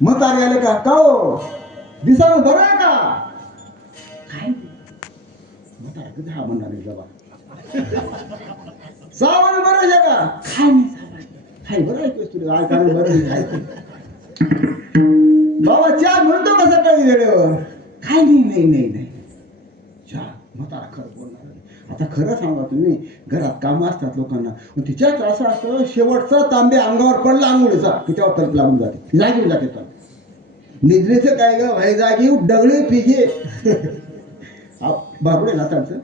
म्हातारे आले का का हो दिसायला बरं आहे का काय म्हातारा कधी हा म्हणणार नाही बाबा सामान बरं आहे का काय नाही सामान काय बरं ऐकूस तुला काय कारण बरं नाही बाबा चहा म्हणतो का सकाळी वेळेवर काय नाही नाही नाही नाही चहा म्हातारा खरं बोलणार आता खरं सांगा तुम्ही घरात कामं असतात लोकांना पण तिच्यात असं असतं शेवटचा तांबे अंगावर पडला अंघोळीचा तिच्यावर तलप लागून जाते जागी जाते तर निद्रेचं काय ग भाई जागी डगळे पिगे बाबडे नाताचं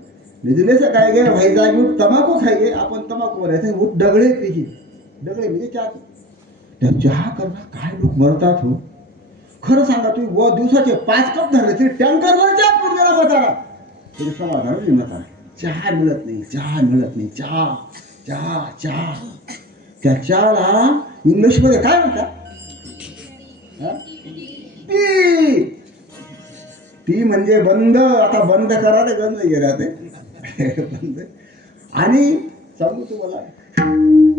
निद्रेचं काय ग भाई जागी तमाकू खायगे आपण तमाकू बोलायचं उठ डगळे पिगे डगळे म्हणजे चहा त्या चहा करणं काय लोक मरतात हो खरं सांगा तुम्ही व दिवसाचे 5 कप धरले तरी टँकरवर चहा पूर्ण गेला म्हातारा तरी समाधान नाही म्हातारा चहा मिळत नाही चहा मिळत नाही चहा चहा चहा त्या चहाला इंग्लिशमध्ये काय म्हणतात ती म्हणजे बंद आता बंद करा रे गंज गेला ते बंद आणि सांगू तुम्हाला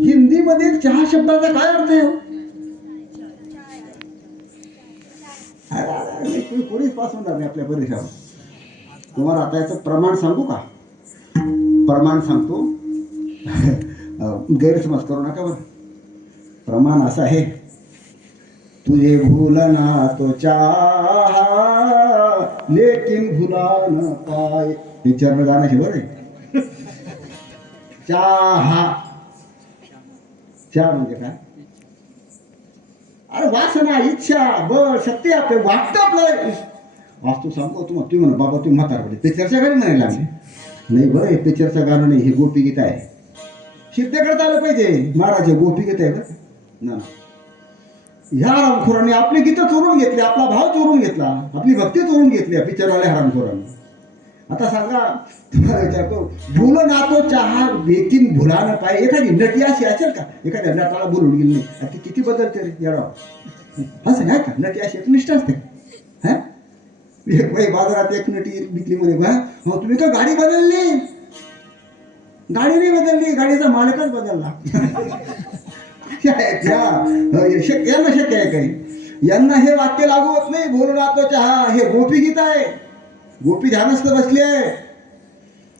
हिंदीमध्ये चहा शब्दाचा काय अर्थ आहे तुम्ही कोणीच पास होणार नाही आपल्या परीक्षावर तुम्हाला आता याचं प्रमाण सांगू का प्रमाण सांगतो गैरसमज करू नका बरं प्रमाण असं आहे तुझे भूलना तो चाहा लेकिन भुला न पाए पिक्चरनं गाणं आहे बरं चहा चहा म्हणजे काय अरे वासना इच्छा बळ शक्ती आपले वाटतं आपलं वास्तू सांगतो तुम्ही म्हणा बाबा तुम्ही म्हातारपणे ते चर्चा करी म्हणायला लागले नाही बरं हे पिक्चरचं गाणं नाही हे गोपीगीत आहे सिद्ध करता आलं पाहिजे महाराज गोपीगीत आहे का ना ह्या हरामखोरांनी आपली गीतं चोरून घेतली आपला भाव चोरून घेतला आपली भक्ती चोरून घेतली पिक्चरवाल्या हरामखोरांनी आता सांगा तुम्हाला विचारतो भूल ना तो चहा बेकीन भुलानं पाय एखादी नटी अशी असेल का एखाद्या नटाला बोलून गेली नाही ती किती बदलते रे येडा असं नाही का नटी अशी एकनिष्ठ असते हा एक बाई बाजारात एक नटी विकली म्हणे बा हो तुम्ही का गाडी बदलली गाडी नाही बदलली गाडीचा मालकच बदलला यांना शक्य आहे काही यांना हे वाक्य लागू होत नाही बोलू लागतो चहा हे गोपी गीत आहे गोपी ध्यानस्थ बसली आहे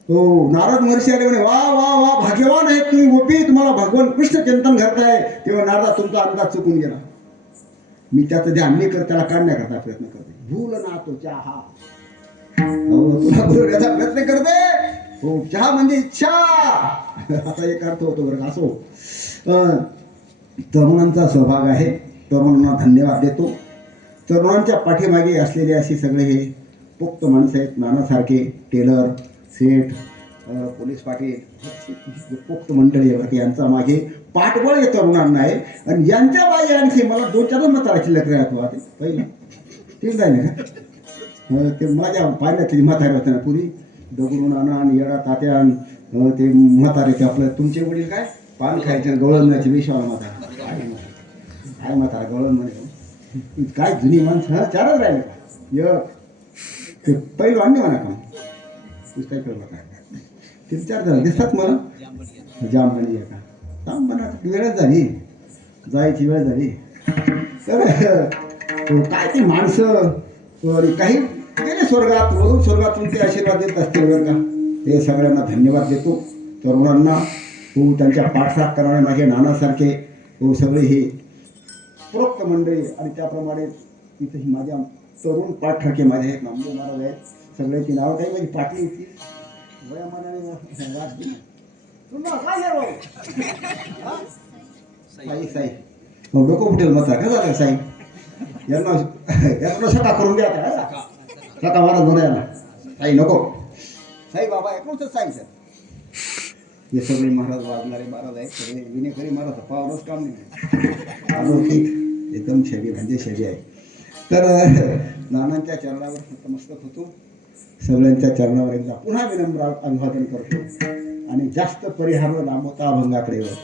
तो नारद महर्षी आले म्हणे वा वा वा भाग्यवान आहेत तुम्ही गोपी तुम्हाला भगवान कृष्ण चिंतन करताय तेव्हा नारदा तुमचा अंदाज चुकून गेला मी त्याचं ध्यान नाही करत त्याला काढण्याकरता प्रयत्न करते भूल ना तो चहा तुला बोलण्याचा प्रयत्न करते हो चहा म्हणजे इच्छा आता एक अर्थ होतो बरं असो तरुणांचा सहभाग आहे तरुणांना धन्यवाद देतो तरुणांच्या पाठीमागे असलेले अशी सगळे हे पुख्त माणसं आहेत नानासारखे टेलर सेठ पोलीस पाटील पुख्त मंडळी आहे यांचा मागे पाठबळ या तरुणांना आहे आणि यांच्या मागे आणखी मला 2-4 म्हातारा शिल्लक राहतो आता पहिला ठीक आहे ना ते माझ्या पाहिल्यातली म्हातारे होते ना पुरी दगडून आणा आणि येडा तात्या ते म्हातारे ते आपलं तुमचे वडील काय पान खायचे गवळणाची विश्वाला म्हातारा काय म्हातारा गवळण म्हणे काय जुनी माणसं 4च राहिले का ते पहिलं आणले म्हणा का पुस्तक कळलं काय 3-4 जण दिसतात मला जाम म्हणे का जाम म्हणा वेळच झाली जायची वेळ झाली तर काय ती माणसं काही गेले स्वर्गात वरून स्वर्गातून ते आशीर्वाद देत असतील बरं का हे सगळ्यांना धन्यवाद देतो तरुणांना हो त्यांच्या पाठराख करणारे मागे नानासारखे हो सगळे हे प्रोक्त मंडळी आणि त्याप्रमाणे इथेही माझ्या तरुण पाठराखे माझे आहेत नामदेव महाराज आहेत सगळ्याची नावं काही माझी पाटली होती वयामानाने तुला काय साई साई मग डोकं फुटेल मग का झालं साई यांना सटा करून द्या आता सटा महाराज म्हणायला साई नको साई बाबा ऐकूनच साई सर हे सगळे महाराज वाजणारे महाराज आहेत सगळे विनेकरी महाराज पावरच काम नाही अलौकिक एकदम शैली म्हणजे शैली आहे तर नानांच्या चरणावर नतमस्तक होतो सगळ्यांच्या चरणावर एकदा पुन्हा विनम्र अभिवादन करतो आणि जास्त परिहार लांबवता अभंगाकडे होतो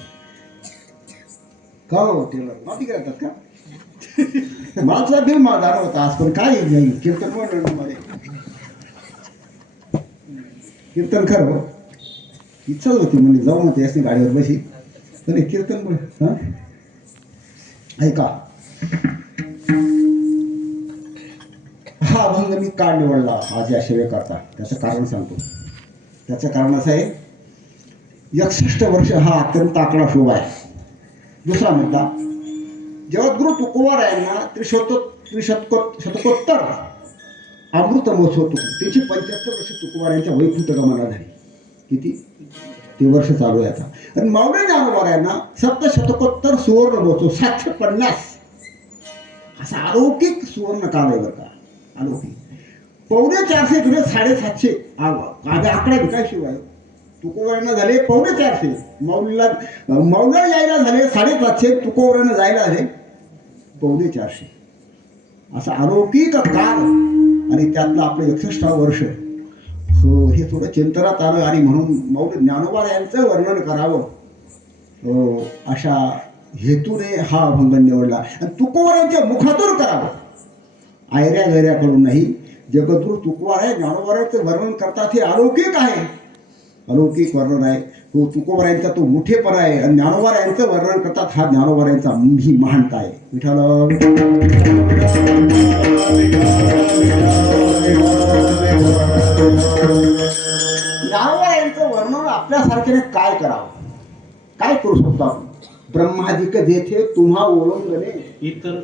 का हो टेलर माती करतात का माझा बिल माझा होता आज पण काय नाही कीर्तन मध्ये कीर्तन खरं इच्छाच होती म्हणजे जाऊ म्हणते असते गाडीवर बशी पण कीर्तन पण हां ऐका हा अभंग मी का निवडला आज या सेवेकरता त्याचं कारण सांगतो. त्याचं कारण असं आहे, 61 वर्ष हा अत्यंत आकडा शुभ आहे. दुसरा मुद्दा, जगद्गुरु तुकोबारायांना शतकोत्तर अमृत महोत्सव त्याची 75 वर्ष तुकोबारायांच्या वैकुंठ गमना झाली. किती ते वर्ष चालू आहे आता. आणि माऊली ज्ञानोबारायांना सप्तशतकोत्तर सुवर्ण महोत्सव 750 असा अलौकिक सुवर्ण काल आहे बरं का. अलौकिक 450 किंवा 750 आकडा विकायशिवाय तुकोबारांना झाले 450, माऊलीला यायला झाले 750, तुकोबारांना जायला झाले 450 असा अलौकिक काल. आणि त्यातलं आपलं 61 वर्ष हे थोडं चिंतनात आलं आणि म्हणून माऊली ज्ञानोबा यांचं वर्णन करावं अशा हेतूने हा अभंग निवडला. आणि तुकोबारांच्या मुखातून करावं, आयऱ्या गैऱ्याकडून नाही. जगद्गुरु तुकोबाराय ज्ञानोबारायांचं वर्णन करतात हे अलौकिक आहे, अलौकिक वर्णन आहे. तो तुकोबारायांचा तो मोठेपणा आहे. आणि ज्ञानोबारायांचं वर्णन करतात हा ज्ञानोबारायांचा ही महानता आहे. विठ्ठल ज्ञानोबारायांचं वर्णन आपल्यासारख्याने काय करावं, काय करू शकतो आपण. ब्रह्मादिक जेथे तुम्हा ओळंगणे इतर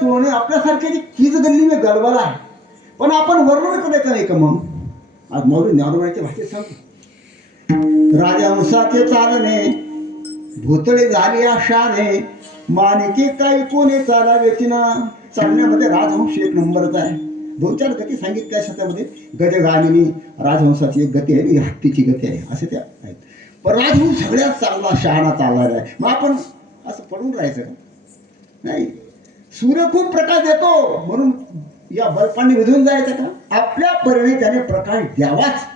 तुळणे आपल्यासारख्याची चीज गल्ली में गलबला आहे. पण आपण वर्णन करायचं नाही का. मग आज माऊली ज्ञानोबारायांच्या भाषेत सांगतो, राजहंसाचे चालणे भूतळे झाले आशाने मानिके काही कोणी चालावेची ना. चालण्यामध्ये राजहंस एक नंबरच आहे. 2-4 गती सांगितल्या त्याच्यामध्ये. गजगामिनी राजहंसाची एक गती आहे, हत्तीची गती आहे, असे त्या आहेत. पण राजहंस सगळ्यात चांगला शहाणा चालणार आहे. मग आपण असं पडून राहायचं का नाही. सूर्य खूप प्रकाश देतो म्हणून या बल्बांनी विझून जायचं का. आपल्या परीने त्याने प्रकाश द्यावाच.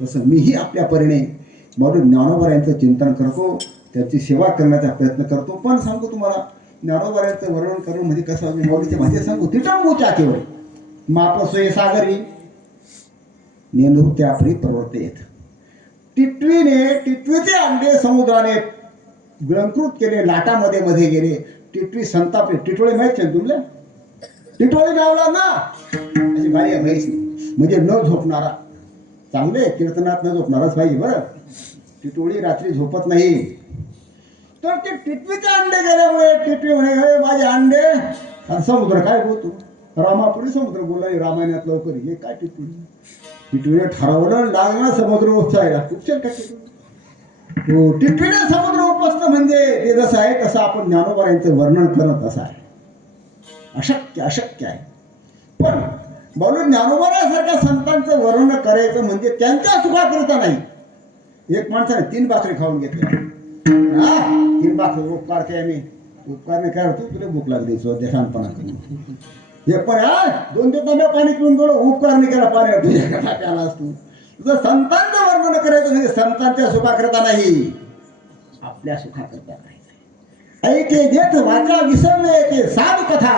तसं मीही आपल्या परीने माऊली ज्ञानोबारायांचं चिंतन करतो, त्यांची सेवा करण्याचा प्रयत्न करतो. पण सांगतो तुम्हाला, ज्ञानोबारायांचं वर्णन करून म्हणजे कसं, माऊलीच्या भाषेत सांगू, तिटंबूच्या केवळ मापसोय सागरी नेंदू त्यापरी प्रवर्ते येत. टिटवीचे अंडे समुद्राने गिळंकृत केले, लाटामध्ये मध्ये गेले. टिटवी संतापले. टिटोळे माहित आहे तुमले, टिटोळे गावला ना अशी गाडी आहे म्हैसी, म्हणजे न झोपणारा. चांगले कीर्तनात न झोपणारच पाहिजे बरं. टिटोळी रात्री झोपत नाही. तर ते टिटवीचे अंडे गेल्यामुळे टिटवी म्हणे, हे माझे अंडे. आणि समुद्र काय बोलतो, रामापुरी समुद्र बोलला रामायणात लवकर. हे काय टिटवी, टिटवीने ठरवलं लागला समुद्र उपसायला. उपसेल का टिटवी. टिटवीने समुद्र उपसतं म्हणजे ते जसं आहे तसं आपण ज्ञानोबारायांचं वर्णन करत असं आहे. अशक्य आहे. पण माऊली ज्ञानोबारासारख्या संतांचं वर्णन करायचं म्हणजे त्यांच्या सुखाकरिता नाही. एक माणसाने 3 भाकरी खाऊन घेतल्या. 3 भाकरी उपकार काय, मी उपकार नाही काय होतो, तुला भूक लागली शांतपणा करून. हे पण 2 तांब्या पाणी पिऊन गेलो, उपकार नाही केला पाण्यावर तुझ्या प्याला असतो. तुझं संतांचं वर्णन करायचं म्हणजे संतांच्या सुखाकरिता नाही, आपल्या सुखाकरिता करायचं. ऐके जेथ वाचा विसरले ते साध कथा.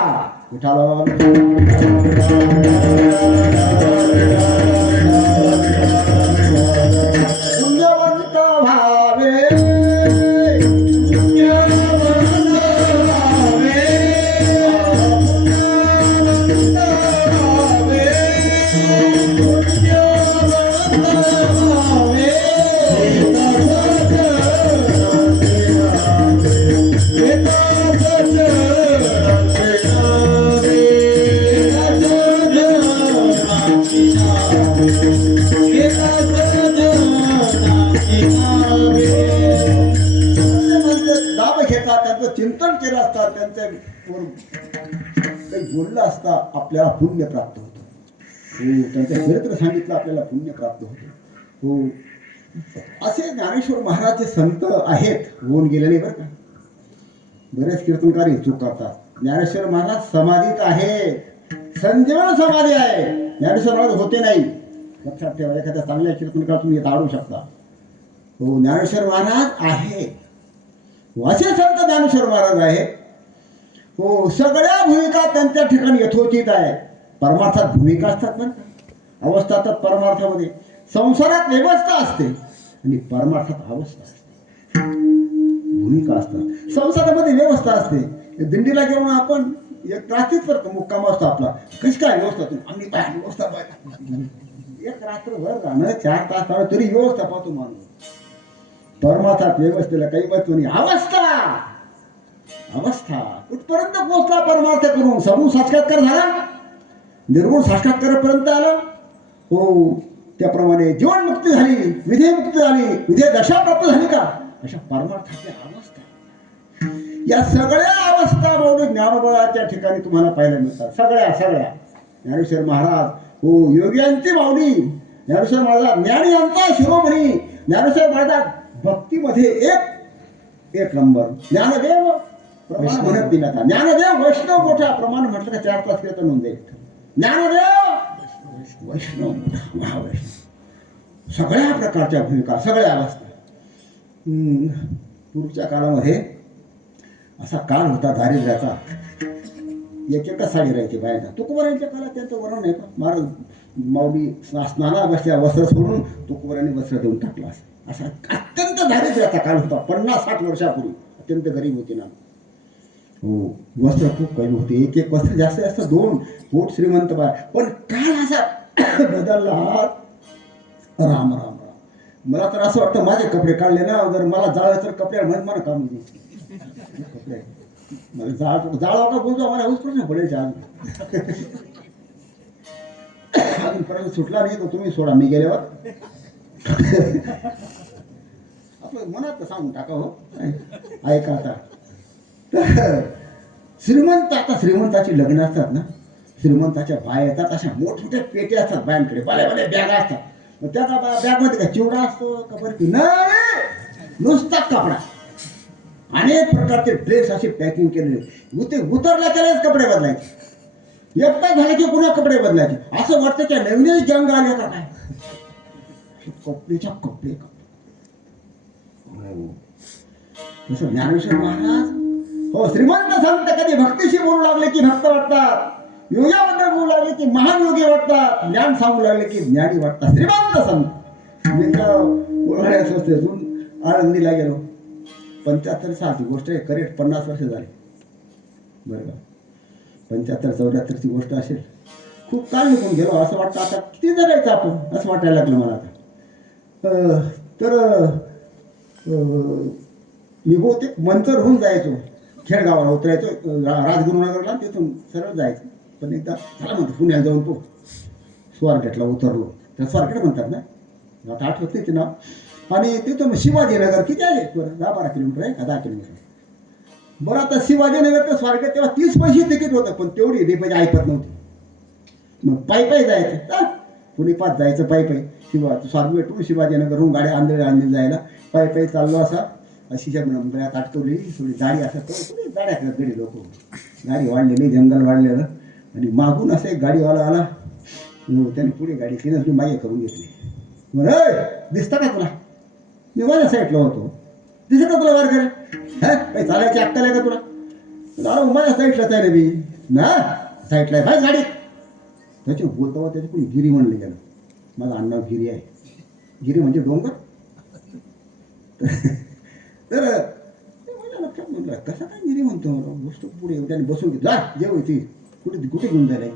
पुण्यवंत भावे चिंतन केलं असता, त्यांच्यावर काही बोललं असता, आपल्याला पुण्य प्राप्त होतं. त्यांचं चरित्र सांगितलं आपल्याला पुण्य प्राप्त होतं. असे ज्ञानेश्वर महाराज जे संत आहेत, होऊन गेलेले बरं का. बरेच कीर्तनकारी चूक करतात. ज्ञानेश्वर महाराज समाधीत आहेत, संजीवन समाधी आहे. ज्ञानेश्वर महाराज होते नाही, लक्षात ठेवा. एखाद्या चांगल्या कीर्तनकार तुम्ही आढळू शकता. ज्ञानेश्वर महाराज आहे, असे संत ज्ञानेश्वर महाराज आहेत. सगळ्या भूमिका त्यांच्या ठिकाणी यथोचित आहे. परमार्थात भूमिका असतात बरं का, अवस्था असतात परमार्थामध्ये. संसारात व्यवस्था असते आणि परमार्थात अवस्था असते, भूमिका असतात. संसारामध्ये व्यवस्था असते. दिंडीला घेऊन आपण एक रात्रीच बरं मुक्काम असतो आपला. कशी काय व्यवस्था तुम्ही आम्ही काय व्यवस्था पाहिजे. एक रात्रभर राहणं 4 तास राहणं तरी व्यवस्था पाहतो माणूस. परमार्थात व्यवस्थेला काही महत्व नाही. अवस्था कुठपर्यंत पोहोचला परमार्थ करून. सगुण साक्षात्कार झाला, निर्गुण साक्षात्कारापर्यंत आलं. हो, त्याप्रमाणे जीवनमुक्ती झाली, विधेयमुक्ती झाली, विधेय दशा प्राप्त झाली का, अशा परमार्थाच्या अवस्था. या सगळ्या अवस्था मौली ज्ञानोबळाच्या ठिकाणी तुम्हाला पाहायला मिळतात. सगळ्या ज्ञानेश्वर महाराज हो योग्यांची माऊली, ज्ञानेश्वर महाराज ज्ञानी यांचा शिरोमणी, ज्ञानेश्वर महाराज भक्तीमध्ये एक नंबर. ज्ञानदेव प्रमाण म्हणत दिला का, ज्ञानदेव वैष्णव मोठा प्रमाण म्हटलं का 4 तास कीर्तन होऊन जाईल. ज्ञानदेव वैष्णव मोठा महावैष्णव. सगळ्या प्रकारच्या भूमिका, सगळ्या अवस्था. पूर्वीच्या काळामध्ये असा काळ होता दारिद्र्याचा. एक साडी राहायची बाहेरचा. तुकोबारांच्या काळात त्यांचं वर्णन आहे का, महाराज माऊली स्नानाला बसल्या वस्त्र सोडून तुकोबारांनी वस्त्र देऊन टाकला. असा अत्यंत दारिद्र्याचा काळ होता. 50-60 वर्षापूर्वी अत्यंत गरीब होते ना. हो, वस्त्र खूप कमी होते. एक वस्त्र जास्त 2 पोट श्रीमंत बाय. पण काळ असा बदलला. राम राम राम. मला तर असं वाटतं माझे कपडे काढले ना, जर मला जाळलं तर कपड्याला मला काम द्यायचे. कपडे मला जाळवा का बोलतो, मला हौस प्रश्न पडेल. अजूनपर्यंत सुटला नाही, तर तुम्ही सोडा, मी गेल्यावर आपलं मनात सांगून टाका. हो ऐका आता. तर श्रीमंताची लग्न असतात ना, श्रीमंताच्या बाया येतात, अशा मोठमोठ्या पेट्या असतात बायांकडे, बाल्या बॅगा असतात. मग त्या बॅगमध्ये काय चिवडा असतो का बरं नाही, नुसता कपडा. अनेक प्रकारचे ड्रेस असे पॅकिंग केलेले. उतरल्या त्यालाच कपडे बदलायचे. एकटा झाले की पुन्हा कपडे बदलायचे. असं वाटतं की नवीनच जंग आले का काय. कपडेच्या कपडे. तसं ज्ञानेश्वर महाराज हो श्रीमंत संत कधी भक्तीशी बोलू लागले की भक्त वाटतात, योगाबद्दल बोलू लागले की महान योगी वाटतात, ज्ञान सांगू लागले की ज्ञानी वाटतात. श्रीमंत संत. मी उन्हाळ्या संस्थेतून आळंदीला गेलो. 75 सालची गोष्ट आहे. करेक्ट 50 वर्ष झाली बरं का. 75-74ची गोष्ट असेल. खूप काळ निघून गेलो. असं वाटतं आता किती जगायचं आपण, असं वाटायला लागलं मला आता. तर निघो ते मंचर होऊन जायचो. खेडगावाला उतरायचो राजगुरुनगरला, तिथून सरळ जायचं. पण एकदा झाला म्हणतो पुण्याला जाऊन तो स्वारगेटला उतरलो. त्या स्वारगेट म्हणतात ना, आता आठवत नाही ते नाव. आणि तिथून शिवाजीनगर किती आहे बरं, 10-12 किलोमीटर आहे का 10 किलोमीटर. बरं आता शिवाजीनगर तर स्वारगेट तेव्हा 30 पैसे तिकीट होतं, पण तेवढी पैसे ऐकत नव्हती. मग पायी जायचं, पुणे पाच जायचं पायी. स्वारगेटून शिवाजीनगरहून गाड्या आणले जायला पायी चाललो. अशी गळ्यात अटकवली थोडी दाढी. असं थोडी गाड्या करत गडी लोक. गाडी वाढलेली, जंगल वाढलेलं. आणि मागून असं एक गाडीवाला आला. त्याने पुढे गाडी तिनं मागे करून घेतली. बरं दिसतं का तुला, मी माझ्या साईडला होतो, दिसत का तुला वारकरी, काही चालायची अक्कल आहे का तुला. अरे माझ्या साईडलाच आहे रे मी ना, साईडला आहे भाई गाडी. त्याची बोलता त्याची कोणी गिरी म्हणले गेलं. माझं आडनाव गिरी आहे. गिरी म्हणजे डोंगर. तर माझ्या लक्षात म्हणलं कसा काय गिरी म्हणतो मला. गोष्ट पुढे त्याने बसून घेतला. जेव ती कुठे घेऊन जायला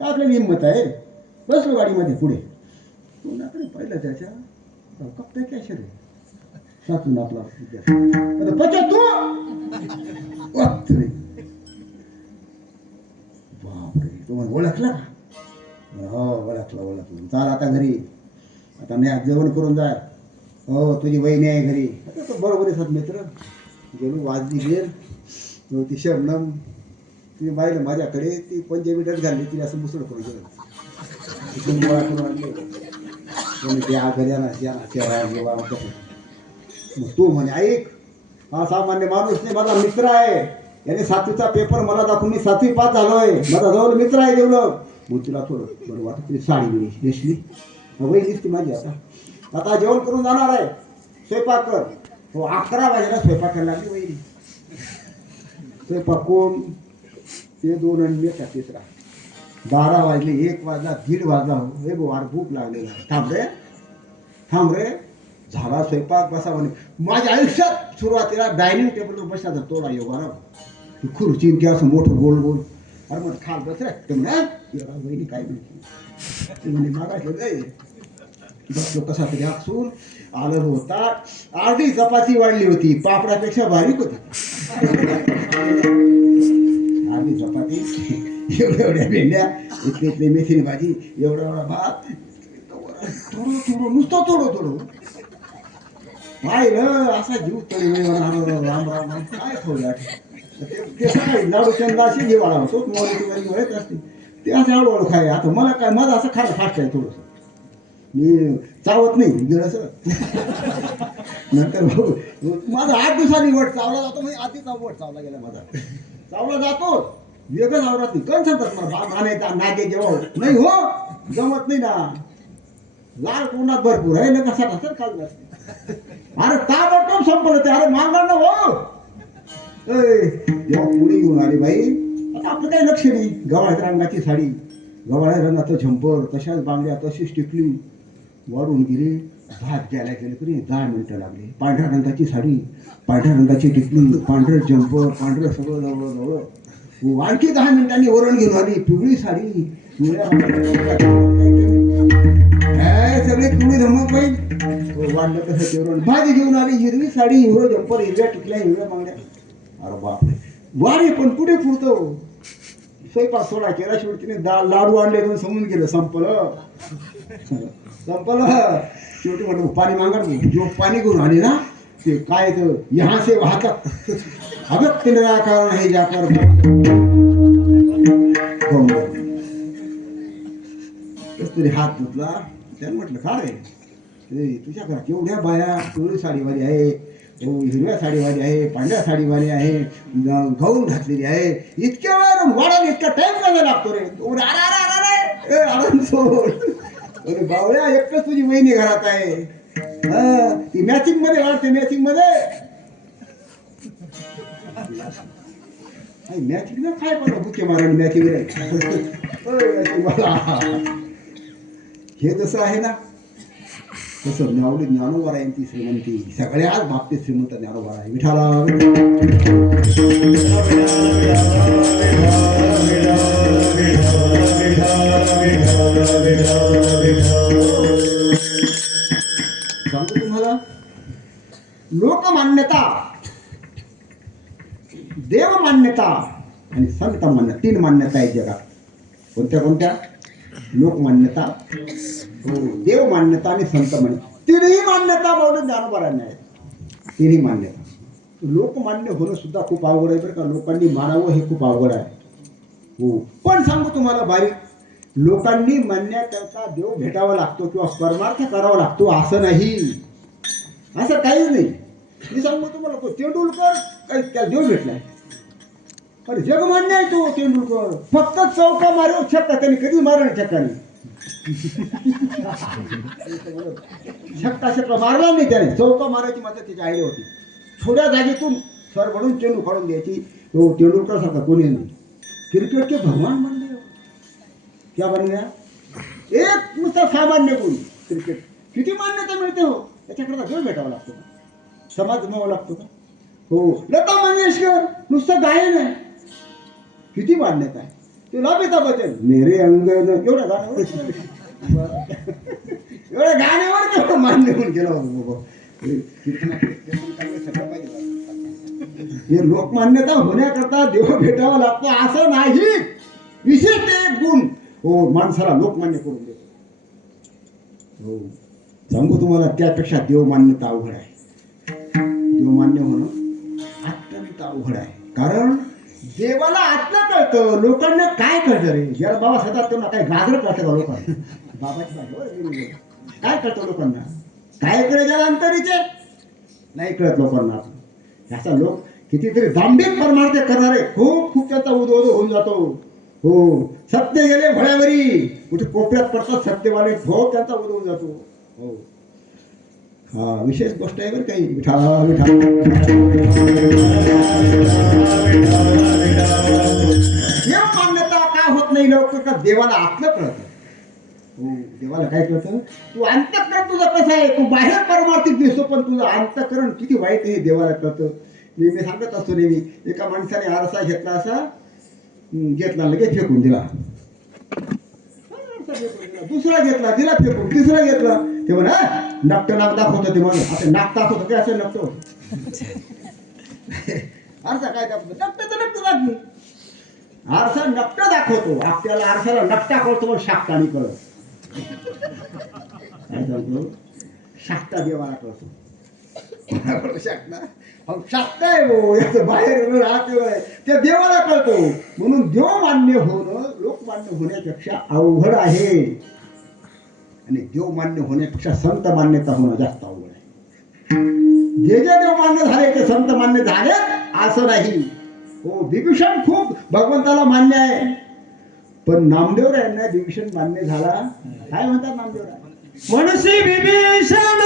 आपल्याला हिंमत आहे. बसलो गाडीमध्ये पुढे. कोणाकडे पाहिलं त्याच्या कप्प्या कॅशर आहे. साचून आपला पचा तू बापरे. तो ओळखला का. हो ओळखलं. चाल आता घरी. आता मी आज जेवण करून जाय. हो तुझी वहिनी आहे घरी. आता तो बरोबर आहे मित्र. गेलो वाजली गेल. ती शबनम ती पाहिलं माझ्याकडे. ती पंजाबी ड्रेस घालली. ती असं मुसळ करून गेलं. तिथून गोळा करून आणले. त्या घरी ना मग तू म्हणे ऐक, हा सामान्य माणूस नाही, माझा मित्र आहे. याने 7वीचा पेपर मला दाखवून मी 7वी पास झालोय. माझा जवळ मित्र आहे जेवढं. मग तिला थोडं बरं वाटत. ती साडी नेसली. वही दिसती माझी. आता जेवण करून जाणार आहे. स्वयंपाक कर. हो 11 वाजेला स्वयंपाक करायला लागली वहिनी. स्वयंपाक कोण ते 2 आणि मी 3रा. 12 वाजले, 1 वाजला, 1:30 वाजला. हे वार भूक लागलेला. थांब रे झाला स्वयंपाक बसा म्हणे. माझ्या आयुष्यात सुरुवातीला डायनिंग टेबलवर बसण्याचा तोडा योगाला. खुर्ची की असं मोठं गोल अरे मग खाल बस रे ते म्हणा वहिनी काय म्हणते ते म्हणे मागायचं रे बसलो कसा तरी हसून आलं होता अर्धी चपाती वाढली होती पापडापेक्षा बारीक होती अर्धी चपाती एवढ्या भेंड्या इतके मेथीची भाजी एवढा भात थोडं नुसतं थोडं पाहिलं असा जीव तळी राम राम काय खाऊया ते सकाळी लाडू चंदाशी जिवाळा होतो मोरी मिळत असते ते असं हळूहळू खाय आता मला काय माझं असं खायला फास्ट आहे थोडंसं मी चावत नाही गिळसं नंतर भाऊ माझा 8 दिवसांनी वट चावला जातो म्हणजे आधीचा वट चावला गेला माझा चावला जातो वेगळंच आवडत नाही कण सांगतात मला बाग आणायचा नागे जेव्हा नाही हो जमत नाही ना लाल कोणात भरपूर आहे ना कसा कसा खाल्ला अरे ताबडतोब संपलं ते अरे मागणार ना हो जेव्हा पुढे घेऊन आली बाई आता आपलं काही लक्ष नाही गव्हाळ्या रंगाची साडी गव्हाळ्या रंगाचं झंपर तशाच बांगड्या तशीच टिकली वाढून गेली भात द्यायला गेले तरी 10 मिनिटं लागली पांढऱ्या रंगाची साडी पांढऱ्या रंगाची टिकली पांढरं झंपर पांढरं सगळं जवळ आणखी 10 मिनिटांनी वरण घेऊन आली पिवळी साडी सगळे पिवळी धमक बाई वाढलं कसं तेवढं भाजी घेऊन आली हिरवी साडी हिरवं झंपर हिरव्या टिकल्या हिरव्या बांगड्या अरे बापरे वारे पण कुठे पुरतो स्वयंपाक सोडा केला शेवटीने लाडू आणले दोन समजून गेलं संपलं शेवटी म्हटलं पाणी मागा जो पाणी घेऊन आले ना ते काय तर यहाँ से वाहता अगत्य निराकरण हे जाकर तरी हात धुतला त्याने म्हटलं का रे तुझ्या घरात एवढ्या बाया पिवळी साडीवाली आहे हिरव्या साडीवाली आहे पांढऱ्या साडीवाली आहे गाऊन घातलेली आहे इतक्या वेळ वाढायला इतका टाइम काय लागतो रे आनंद सोड अरे बावळ्या एकच तुझी वहिनी घरात आहे ती मॅचिंग मध्ये वाढते मॅचिंग मध्ये मॅचिंग ना काय पण बुके मारा मॅचिंग हे जसं आहे ना तसं नावडी ज्ञानोबा आहे ती श्रीमंती सगळ्याच बाबतीत श्रीमंत ज्ञानोबा आहे विठाला सांगतो तुम्हाला लोकमान्यता देवमान्यता आणि संत मान्यता 3 मान्यता आहेत जगात कोणत्या लोकमान्यता देवमान्यता आणि संत मान्यता 3ही मान्यता बावले ज्ञानोबारांना आहेत 3ही मान्यता लोकमान्य होणं सुद्धा खूप अवघड आहे बरं का लोकांनी मानावं हे खूप अवघड आहे हो पण सांगू तुम्हाला बारीक लोकांनी म्हणण्याकरता देव भेटावा लागतो किंवा परमार्थ करावा लागतो असं नाही असं काहीच नाही मी सांगू तुम्हाला तो तेंडुलकर काही त्याला देव भेटलाय अरे जगमान्य आहे तो तेंडुलकर फक्त चौका मारू शकता त्यांनी कधी मारण छक्का नाही छक्का मारला नाही त्याने चौका मारायची मात्र त्याची आयडिया होती थोड्या जागेतून सर म्हणून चेंडू काढून द्यायची तो तेंडुलकर सारखा कोणी नाही क्रिकेट के भगवान बनले क्या बन गया एक नुसता सामान्य गुण क्रिकेट किती मान्यता मिळते हो त्याच्याकरता वेळ भेटावा लागतो का समाज जमावा लागतो का हो लता मंगेशकर नुसतं गायन आहे किती मान्यता आहे ते अमिताभ बच्चन मेरे अंग एवढ्या गाण्यावर केवढं मान्य होऊन गेलं हे लोकमान्यता होण्याकरता देव भेटावा लागतो असं नाही विशेष एक गुण हो माणसाला लोकमान्य करून देतो हो सांगू तुम्हाला त्यापेक्षा देवमान्यता अवघड आहे देवमान्य होणं अत्यंत अवघड आहे कारण देवाला आतलं कळतं लोकांना काय कळतं रे ज्याला बाबा सतात त्यांना काय गाजर कळतं का लोकांना बाबाची बाजू काय कळतं लोकांना काय कळे ज्याला अंतरीचे नाही कळत लोकांना याचा लोक कितीतरी दांभिक परमार्थ करणारे खूप खूप त्याचा उदो होऊन जातो हो सत्य गेले भळ्यावरी कुठे कोपऱ्यात पडतात सत्यवाले खूप त्यांचा उदो होऊन जातो हो हा विशेष गोष्ट आहे बरं काही विठाला देव मान्यता का होत नाही लवकर का देवाला आतलं कळतं हो देवाला काय कळतं तू अंतःकरण तुझं कसं आहे तू बाहेर परमार्थिक दिसतो पण तुझं अंतःकरण किती वाईट आहे देवाला कळतं मी सांगत असतो नेहमी एका माणसाने आरसा घेतला असा घेतला लगेच फेकून दिला. दुसरा घेतला दिला फेकून, तिसरा घेतला. ते म्हणा नक्ट नाक दाखवतो. ते म्हणून आता नाक दाखवतो काय असं नक्ट होत. आरसा काय दाखवतो? नक्ट तर नक्ट दाखवी. आरसा नक्ट दाखवतो. आपल्याला आरसाला नक्टा कळतो पण शाक्ता आणि कळत. काय सांगतो? शाक्ता देवाला कळतो. शाक्ता आहे भाऊ, याचं बाहेर राहत त्या देवाला कळतो. म्हणून देव मान्य होणं लोकमान्य होण्यापेक्षा अवघड आहे. आणि देव मान्य होण्यापेक्षा संत मान्यता होणं जास्त अवघड आहे. जे देव मान्य झाले ते संत मान्य झाले असं नाही. हो, विभीषण खूप भगवंताला मान्य आहे. पण नामदेव रायांना विभीषण मान्य झाला. काय म्हणतात नामदेव राय? मनसी विभीषण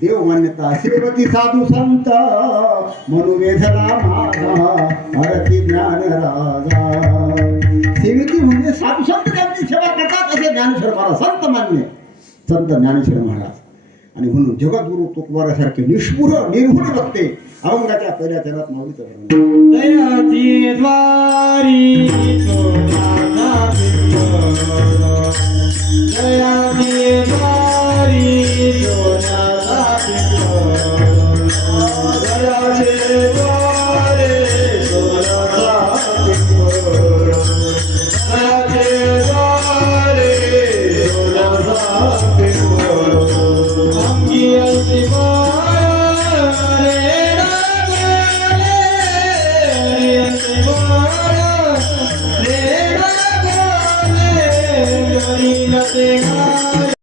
देव मान्यता श्रीमती साधू संत मनुवेधला माझा भारती ज्ञान राजा. सेविती म्हणजे साधू संत त्यांची सेवा करतात असे ज्ञानेश्वर महाराज संत मान्य संत ज्ञानेश्वर महाराज. आणि म्हणून जगद्गुरु तुकोबारासारखे निष्पुर निर्भुळ बघते अभंगाच्या पहिल्या चरणात माऊलीचं दयाची द्वारी दयाची